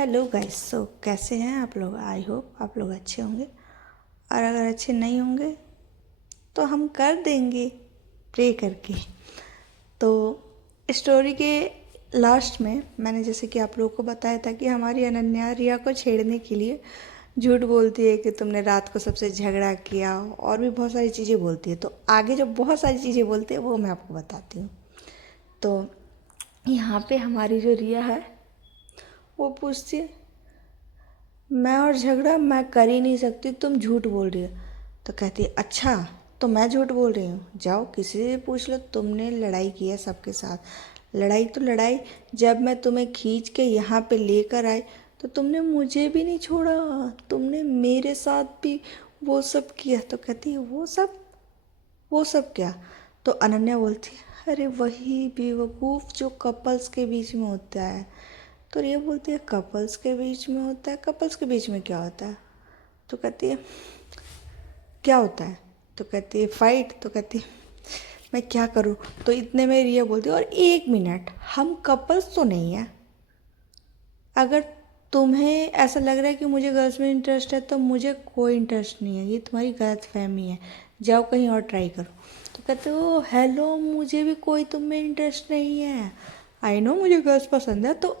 Hello guys. कैसे हैं आप लोग? आई होप आप लोग अच्छे होंगे, और अगर अच्छे नहीं होंगे तो हम कर देंगे प्रे करके। तो स्टोरी के लास्ट में मैंने जैसे कि आप लोगों को बताया था कि हमारी अनन्या रिया को छेड़ने के लिए झूठ बोलती है कि तुमने रात को सबसे झगड़ा किया, और भी बहुत सारी चीज़ें बोलती है। तो आगे जो बहुत सारी चीज़ें बोलती है वो मैं आपको बताती हूँ। तो यहाँ पे हमारी जो रिया है वो पूछती है, मैं और झगड़ा मैं कर ही नहीं सकती, तुम झूठ बोल रही हो। तो कहती है, अच्छा तो मैं झूठ बोल रही हूँ? जाओ किसी से पूछ लो, तुमने लड़ाई की है सबके साथ। लड़ाई तो लड़ाई, जब मैं तुम्हें खींच के यहाँ पे लेकर आई तो तुमने मुझे भी नहीं छोड़ा, तुमने मेरे साथ भी वो सब किया। तो कहती है, वो सब क्या? तो अनन्या बोलती है, अरे वही बेवकूफ़ जो कपल्स के बीच में होता है। तो रिया बोलती है, कपल्स के बीच में होता है? कपल्स के बीच में क्या होता है? तो कहती है, क्या होता है? तो कहती है, फाइट। तो कहती है, मैं क्या करूँ? तो इतने में रिया बोलती है, और 1 मिनट, हम कपल्स तो नहीं हैं। अगर तुम्हें ऐसा लग रहा है कि मुझे गर्ल्स में इंटरेस्ट है तो मुझे कोई इंटरेस्ट नहीं है, ये तुम्हारी गलत फहमी है, जाओ कहीं और ट्राई करो। तो कहते हो, हेलो मुझे भी कोई तुम में इंटरेस्ट नहीं है, आई नो मुझे गर्ल्स पसंद है। तो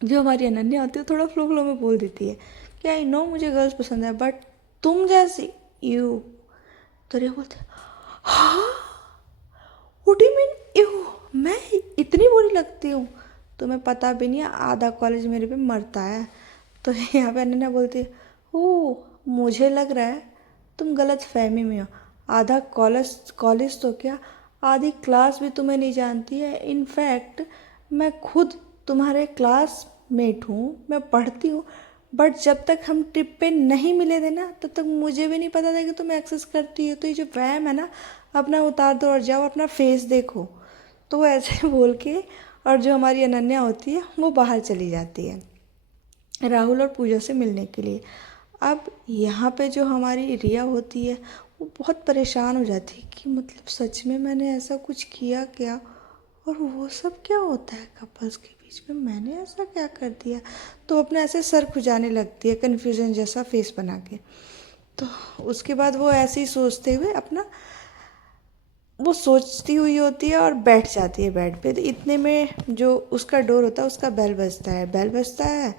जो हमारी अनन्या होती है थोड़ा फ्लो फ्लो में बोल देती है कि आई नो मुझे गर्ल्स पसंद है, बट तुम जैसी यू। तो रिया बोलते, हाँ, what do you mean you? मैं इतनी बुरी लगती हूँ? तुम्हें पता भी नहीं है, आधा कॉलेज मेरे पे मरता है। तो यहाँ पे अनन्या बोलती है, ओ मुझे लग रहा है तुम गलत फहमी में हो। आधा कॉलेज कॉलेज तो क्या, आधी क्लास भी तुम्हें नहीं जानती है। इनफैक्ट मैं खुद तुम्हारे क्लासमेट हूँ, मैं पढ़ती हूँ, बट जब तक हम ट्रिप पे नहीं मिले थे ना तब तक मुझे भी नहीं पता था कि तुम एक्सेस करती हो। तो ये जो वहम है ना, अपना उतार दो और जाओ अपना फेस देखो। तो वो ऐसे बोल के, और जो हमारी अनन्या होती है वो बाहर चली जाती है राहुल और पूजा से मिलने के लिए। अब यहाँ पे जो हमारी रिया होती है वो बहुत परेशान हो जाती है कि मतलब सच में मैंने ऐसा कुछ किया क्या, और वो सब क्या होता है कपल्स के बीच में, मैंने ऐसा क्या कर दिया। तो अपने ऐसे सर खुजाने लगती है कन्फ्यूजन जैसा फेस बना के। तो उसके बाद वो ऐसे ही सोचते हुए अपना वो सोचती हुई होती है और बैठ जाती है बेड पे। तो इतने में जो उसका डोर होता है उसका बेल बजता है।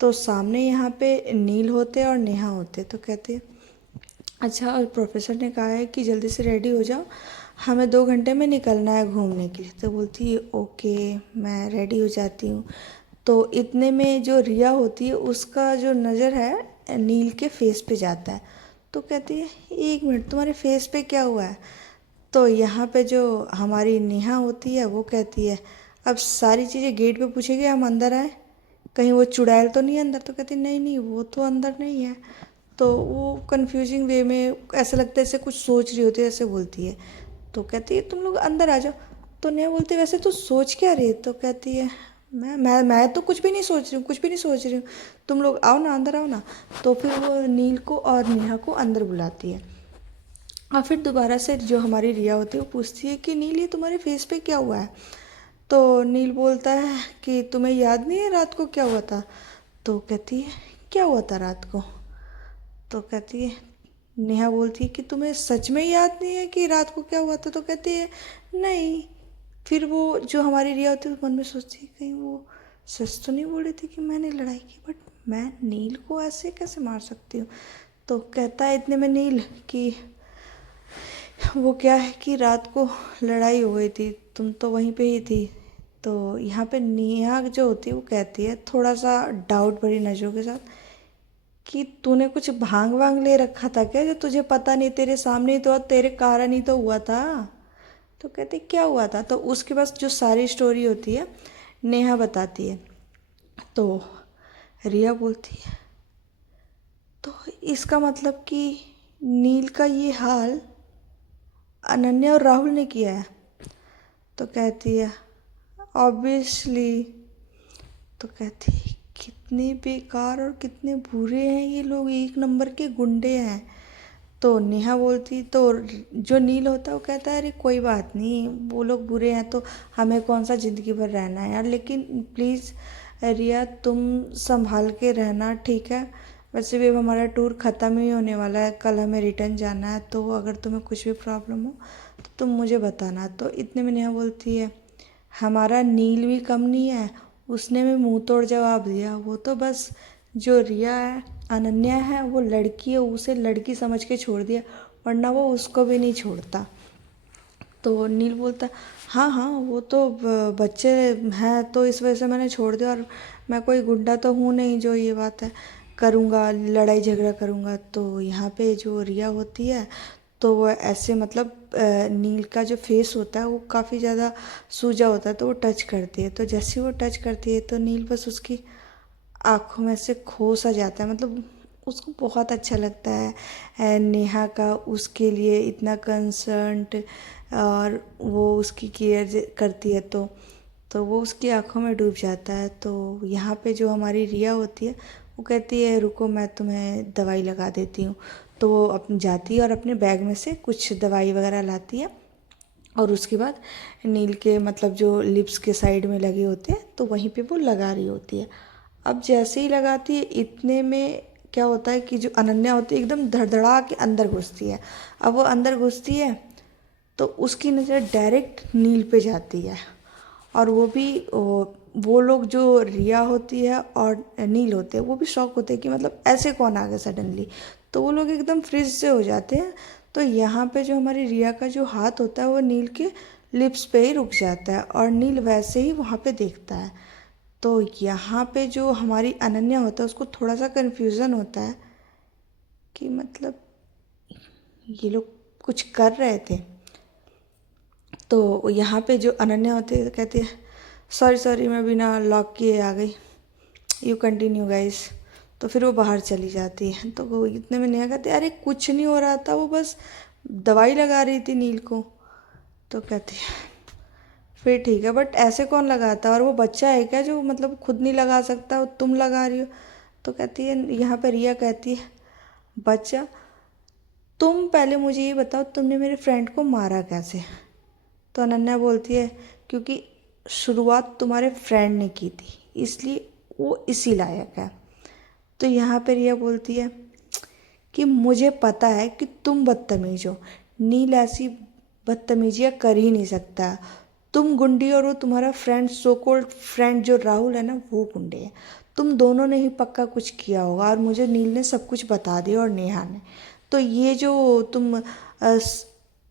तो सामने यहाँ पे नील होते और नेहा होते। तो कहते हैं, अच्छा और प्रोफेसर ने कहा है कि जल्दी से रेडी हो जाओ, हमें 2 घंटे में निकलना है घूमने के लिए। तो बोलती है, ओके मैं रेडी हो जाती हूँ। तो इतने में जो रिया होती है उसका जो नज़र है नील के फेस पे जाता है। तो कहती है, 1 मिनट, तुम्हारे फेस पे क्या हुआ है? तो यहाँ पे जो हमारी नेहा होती है वो कहती है, अब सारी चीज़ें गेट पे पूछेगी, हम अंदर आए, कहीं वो चुड़ैल तो नहीं है अंदर? तो कहती नहीं नहीं वो तो अंदर नहीं है। तो वो कंफ्यूजिंग वे में ऐसा लगता है जैसे कुछ सोच रही होती है, ऐसे बोलती है। तो कहती है, तुम लोग अंदर आ जाओ। तो नेहा बोलती है, वैसे तो सोच क्या रही है? तो कहती है, मैं तो कुछ भी नहीं सोच रही हूँ, कुछ भी नहीं सोच रही हूँ, तुम लोग आओ ना, अंदर आओ ना। तो फिर वो नील को और नेहा को अंदर बुलाती है। और फिर दोबारा से जो हमारी रिया होती है वो पूछती है कि नील ये तुम्हारे फेस पे क्या हुआ है? तो नील बोलता है कि तुम्हें याद नहीं है रात को क्या हुआ था? तो कहती है, क्या हुआ था रात को? तो कहती है, नेहा बोलती है कि तुम्हें सच में याद नहीं है कि रात को क्या हुआ था? तो कहती है, नहीं। फिर वो जो हमारी रिया होती है मन में सोचती है, कहीं वो सच तो नहीं बोल रही थी कि मैंने लड़ाई की, बट मैं नील को ऐसे कैसे मार सकती हूँ? तो कहता है इतने में नील कि वो क्या है कि रात को लड़ाई हो गई थी, तुम तो वहीं पे ही थी। तो यहाँ पे नेहा जो होती है वो कहती है थोड़ा सा डाउट भरी नज़रों के साथ कि तूने कुछ भांग वांग ले रखा था क्या जो तुझे पता नहीं, तेरे सामने ही तो, तेरे कारण ही तो हुआ था। तो कहती क्या हुआ था? तो उसके पास जो सारी स्टोरी होती है नेहा बताती है। तो रिया बोलती है, तो इसका मतलब कि नील का ये हाल अनन्या और राहुल ने किया है? तो कहती है, ऑब्वियसली। तो कहती है, कितने बेकार और कितने बुरे हैं ये लोग, 1 नंबर के गुंडे हैं। तो नेहा बोलती, तो जो नील होता है वो कहता है, अरे कोई बात नहीं, वो लोग बुरे हैं तो हमें कौन सा ज़िंदगी भर रहना है यार, लेकिन प्लीज़ रिया तुम संभाल के रहना, ठीक है। वैसे भी अब हमारा टूर ख़त्म ही होने वाला है, कल हमें रिटर्न जाना है, तो अगर तुम्हें कुछ भी प्रॉब्लम हो तो तुम मुझे बताना। तो इतने में नेहा बोलती है, हमारा नील भी कम नहीं है, उसने भी मुंह तोड़ जवाब दिया। वो तो बस जो रिया है, अनन्या है, वो लड़की है, उसे लड़की समझ के छोड़ दिया, वरना वो उसको भी नहीं छोड़ता। तो नील बोलता, हाँ हाँ वो तो बच्चे हैं तो इस वजह से मैंने छोड़ दिया, और मैं कोई गुंडा तो हूँ नहीं जो ये बात है करूँगा, लड़ाई झगड़ा करूँगा। तो यहाँ पे जो रिया होती है तो वो ऐसे मतलब नील का जो फेस होता है वो काफ़ी ज़्यादा सूजा होता है, तो वो टच करती है। तो जैसे वो टच करती है तो नील बस उसकी आँखों में से खो सा जाता है, मतलब उसको बहुत अच्छा लगता है नेहा का उसके लिए इतना कंसर्न्ड, और वो उसकी केयर करती है। तो वो उसकी आंखों में डूब जाता है। तो यहाँ पे जो हमारी रिया होती है वो कहती है, रुको मैं तुम्हें दवाई लगा देती हूँ। तो वो अपनी जाती है और अपने बैग में से कुछ दवाई वगैरह लाती है, और उसके बाद नील के मतलब जो लिप्स के साइड में लगे होते हैं तो वहीं पे वो लगा रही होती है। अब जैसे ही लगाती है इतने में क्या होता है कि जो अनन्या होती है एकदम धड़धड़ा के अंदर घुसती है। अब वो अंदर घुसती है तो उसकी नज़र डायरेक्ट नील पे जाती है, और वो भी वो लोग जो रिया होती है और नील होते हैं वो भी शॉक होते हैं कि मतलब ऐसे कौन आ गया सडनली। तो वो लोग एकदम फ्रिज से हो जाते हैं। तो यहाँ पे जो हमारी रिया का जो हाथ होता है वो नील के लिप्स पे ही रुक जाता है, और नील वैसे ही वहाँ पे देखता है। तो यहाँ पे जो हमारी अनन्या होता है उसको थोड़ा सा कन्फ्यूज़न होता है कि मतलब ये लोग कुछ कर रहे थे। तो यहाँ पे जो अनन्या होती है कहती है, सॉरी सॉरी मैं बिना लॉक किए आ गई, यू कंटिन्यू गाइस। तो फिर वो बाहर चली जाती है। तो वो इतने में नेहा कहती है, अरे कुछ नहीं हो रहा था, वो बस दवाई लगा रही थी नील को। तो कहती है फिर ठीक है, बट ऐसे कौन लगाता है, और वो बच्चा है क्या जो मतलब खुद नहीं लगा सकता, वो तुम लगा रही हो। तो कहती है, यहाँ पर रिया कहती है, बच्चा तुम पहले मुझे ये बताओ तुमने मेरे फ्रेंड को मारा कैसे। तो अनन्या बोलती है, क्योंकि शुरुआत तुम्हारे फ्रेंड ने की थी इसलिए वो इसी लायक है। तो यहाँ पर रिया बोलती है कि मुझे पता है कि तुम बदतमीज हो, नील ऐसी बदतमीजियाँ कर ही नहीं सकता। तुम गुंडी और वो तुम्हारा फ्रेंड, सो कॉल्ड फ्रेंड जो राहुल है ना, वो गुंडे हैं। तुम दोनों ने ही पक्का कुछ किया होगा, और मुझे नील ने सब कुछ बता दिया और नेहा ने। तो ये जो तुम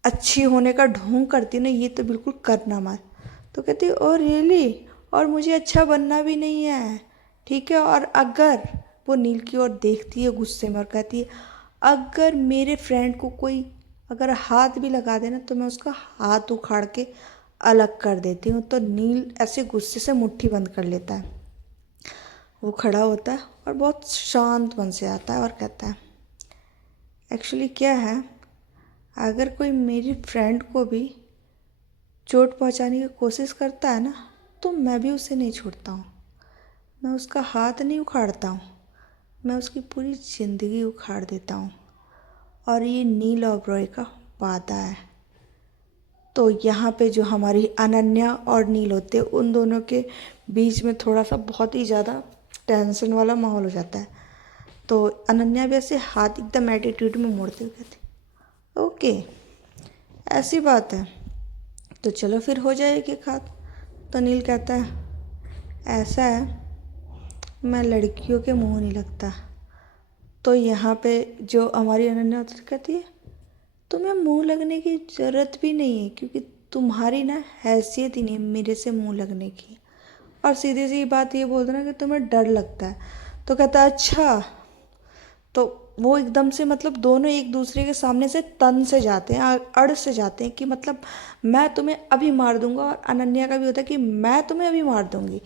अच्छी होने का ढोंग करती ना, ये तो बिल्कुल करना मत। तो कहती है, ओ रियली, और मुझे अच्छा बनना भी नहीं है, ठीक है। और अगर वो नील की ओर देखती है गुस्से में और कहती है, अगर मेरे फ्रेंड को कोई अगर हाथ भी लगा देना तो मैं उसका हाथ उखाड़ के अलग कर देती हूँ। तो नील ऐसे गुस्से से मुट्ठी बंद कर लेता है। वो खड़ा होता है और बहुत शांत मन से आता है और कहता है, एक्चुअली क्या है, अगर कोई मेरी फ्रेंड को भी चोट पहुंचाने की कोशिश करता है ना, तो मैं भी उसे नहीं छोड़ता हूँ। मैं उसका हाथ नहीं उखाड़ता हूँ, मैं उसकी पूरी ज़िंदगी उखाड़ देता हूँ। और ये नील ओबरॉय का वादा है। तो यहाँ पे जो हमारी अनन्या और नील होते हैं उन दोनों के बीच में थोड़ा सा बहुत ही ज़्यादा टेंशन वाला माहौल हो जाता है। तो अनन्या भी ऐसे हाथ एकदम एटीट्यूड में मोड़ते हुए कहती, ओके ऐसी बात है, तो चलो फिर हो जाए एक एक हाथ। तो नील कहता है, ऐसा है मैं लड़कियों के मुंह नहीं लगता। तो यहाँ पे जो हमारी अनन्या होती है कहती है, तुम्हें मुंह लगने की ज़रूरत भी नहीं है, क्योंकि तुम्हारी ना हैसियत ही नहीं मेरे से मुंह लगने की। और सीधी सी बात ये बोल देना कि तुम्हें डर लगता है। तो कहता है, अच्छा। तो वो एकदम से मतलब दोनों एक दूसरे के सामने से तन से जाते हैं, अड़ से जाते हैं कि मतलब मैं तुम्हें अभी मार दूंगा। और अनन्या का भी होता है कि मैं तुम्हें अभी मार दूंगी।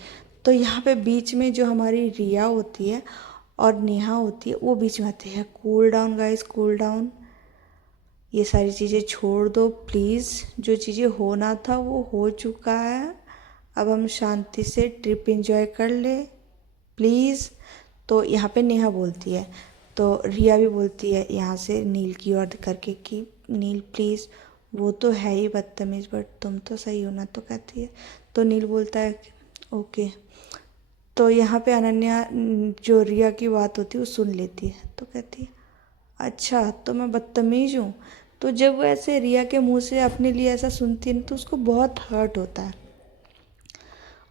तो यहाँ पे बीच में जो हमारी रिया होती है और नेहा होती है वो बीच में आती है, cool down guys, cool down, ये सारी चीज़ें छोड़ दो प्लीज़, जो चीज़ें होना था वो हो चुका है, अब हम शांति से ट्रिप एंजॉय कर ले प्लीज़। तो यहाँ पे नेहा बोलती है, तो रिया भी बोलती है यहाँ से नील की ओर करके कि नील प्लीज़, वो तो है ही बदतमीज़ बट तुम तो सही हो ना। तो कहती है, तो नील बोलता है ओके तो यहाँ पे अनन्या जो रिया की बात होती है वो सुन लेती है, तो कहती है अच्छा तो मैं बदतमीज़ हूँ। तो जब वो ऐसे रिया के मुंह से अपने लिए ऐसा सुनती है ना, तो उसको बहुत हर्ट होता है।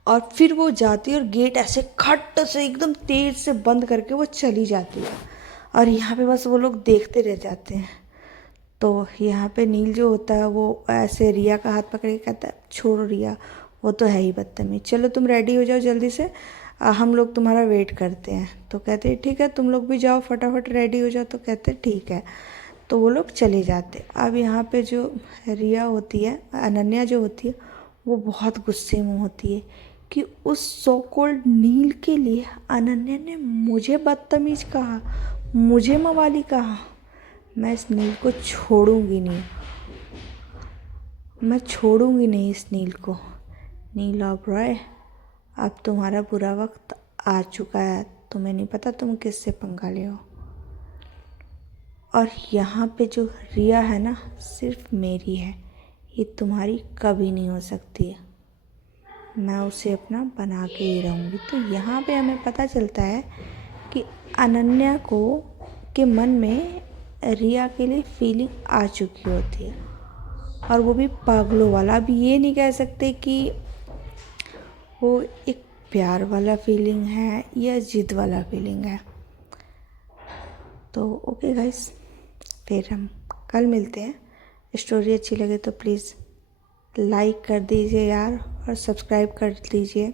और फिर वो जाती है और गेट ऐसे खट से एकदम तेज से बंद करके वो चली जाती है। और यहाँ पे बस वो लोग देखते रह जाते हैं। तो यहाँ पे नील जो होता है वो ऐसे रिया का हाथ पकड़ के कहता है छोड़ो रिया, वो तो है ही बदतमीज, चलो तुम रेडी हो जाओ जल्दी से, हम लोग तुम्हारा वेट करते हैं। तो कहते हैं ठीक है तुम लोग भी जाओ फटाफट रेडी हो जाओ। तो कहते हैं ठीक है। तो वो लोग चले जाते। अब यहाँ पे जो रिया होती है, अनन्या जो होती है, वो बहुत गुस्से में होती है कि उस सो कॉल्ड नील के लिए अनन्या ने मुझे बदतमीज कहा, मुझे मवाली कहा। मैं इस नील को छोड़ूंगी नहीं, मैं छोड़ूंगी नहीं इस नील को। नील ओबरॉय, अब तुम्हारा बुरा वक्त आ चुका है, तुम्हें नहीं पता तुम किससे पंगा ले हो। और यहाँ पे जो रिया है ना, सिर्फ मेरी है, ये तुम्हारी कभी नहीं हो सकती है, मैं उसे अपना बना के ही रहूँगी। तो यहाँ पे हमें पता चलता है कि अनन्या को के मन में रिया के लिए फीलिंग आ चुकी होती है, और वो भी पागलों वाला। अब ये नहीं कह सकते कि वो एक प्यार वाला फीलिंग है या जिद वाला फीलिंग है। तो ओके गाइस, फिर हम कल मिलते हैं। स्टोरी अच्छी लगे तो प्लीज़ लाइक कर दीजिए यार, और सब्सक्राइब कर दीजिए।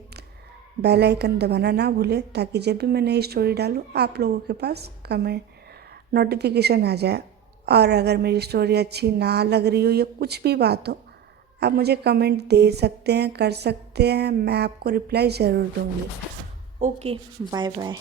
बेल आइकन दबाना ना भूलें, ताकि जब भी मैं नई स्टोरी डालूँ आप लोगों के पास कमेंट नोटिफिकेशन आ जाए। और अगर मेरी स्टोरी अच्छी ना लग रही हो या कुछ भी बात हो, आप मुझे कमेंट दे सकते हैं, कर सकते हैं, मैं आपको रिप्लाई ज़रूर दूँगी। Okay, bye bye.